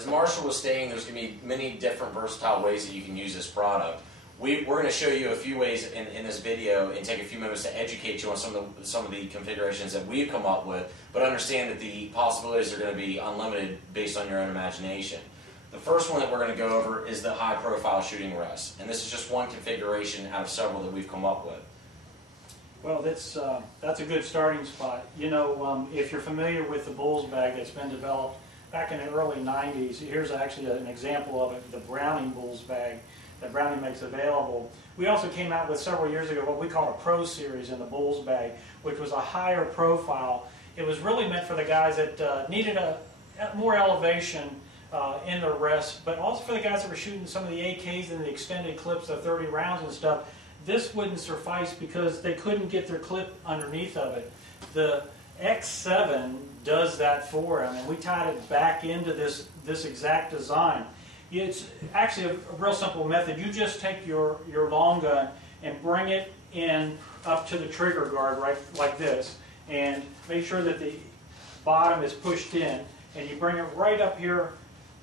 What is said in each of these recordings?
As Marshall was stating, there's going to be many different versatile ways that you can use this product. We're going to show you a few ways in this video and take a few minutes to educate you on some of the configurations that we've come up with, but understand that the possibilities are going to be unlimited based on your own imagination. The first one that we're going to go over is the high profile shooting rest, and this is just one configuration out of several that we've come up with. Well, that's a good starting spot. You know, if you're familiar with the Bulls bag that's been developed back in the early 90s, here's actually an example of it, the Browning Bulls bag that Browning makes available. We also came out with several years ago what we call a Pro Series in the Bulls bag, which was a higher profile. It was really meant for the guys that needed a more elevation in their rest, but also for the guys that were shooting some of the AKs and the extended clips of 30 rounds and stuff. This wouldn't suffice because they couldn't get their clip underneath of it. The X7 does that for them, and we tied it back into this exact design. It's actually a real simple method. You just take your long gun and bring it in up to the trigger guard right like this, and make sure that the bottom is pushed in, and you bring it right up here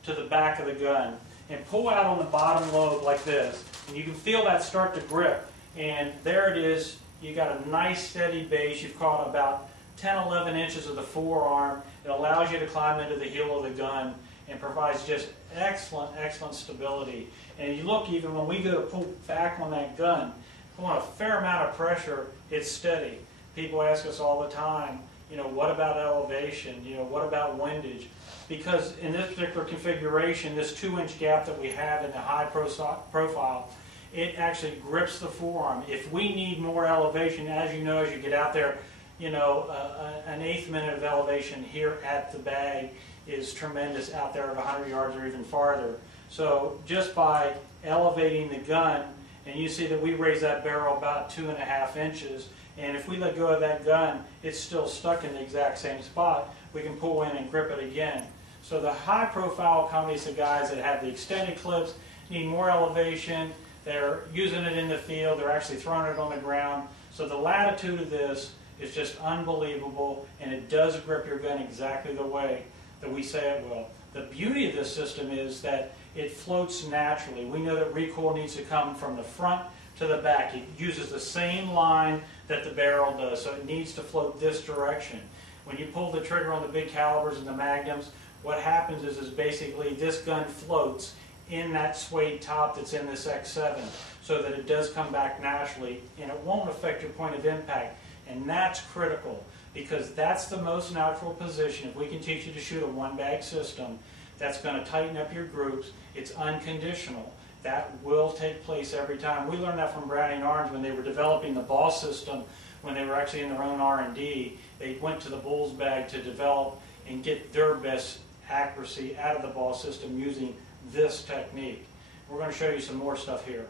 to the back of the gun and pull out on the bottom lobe like this, and you can feel that start to grip, and there it is. You got a nice steady base. You've caught about 10-11 inches of the forearm. It allows you to climb into the heel of the gun and provides just excellent stability. And you look, even when we go to pull back on that gun, on a fair amount of pressure, it's steady. People ask us all the time, you know, what about elevation? You know, what about windage? Because in this particular configuration, this 2-inch gap that we have in the high profile, it actually grips the forearm. If we need more elevation, as you know, as you get out there, you know, an 1/8 minute of elevation here at the bag is tremendous out there at 100 yards or even farther. So just by elevating the gun, and you see that we raise that barrel about 2.5 inches, and if we let go of that gun, it's still stuck in the exact same spot. We can pull in and grip it again. So the high profile accommodates the guys that have the extended clips, need more elevation, they're using it in the field, they're actually throwing it on the ground. So the latitude of this is just unbelievable, and it does grip your gun exactly the way that we say it will. The beauty of this system is that it floats naturally. We know that recoil needs to come from the front to the back. It uses the same line that the barrel does, so it needs to float this direction. When you pull the trigger on the big calibers and the magnums, what happens is basically this gun floats in that suede top that's in this X7, so that it does come back naturally, and it won't affect your point of impact. And that's critical, because that's the most natural position. If we can teach you to shoot a one-bag system, that's going to tighten up your groups. It's unconditional. That will take place every time. We learned that from Browning Arms when they were developing the ball system, when they were actually in their own R&D. They went to the Bulls bag to develop and get their best accuracy out of the ball system using this technique. We're going to show you some more stuff here.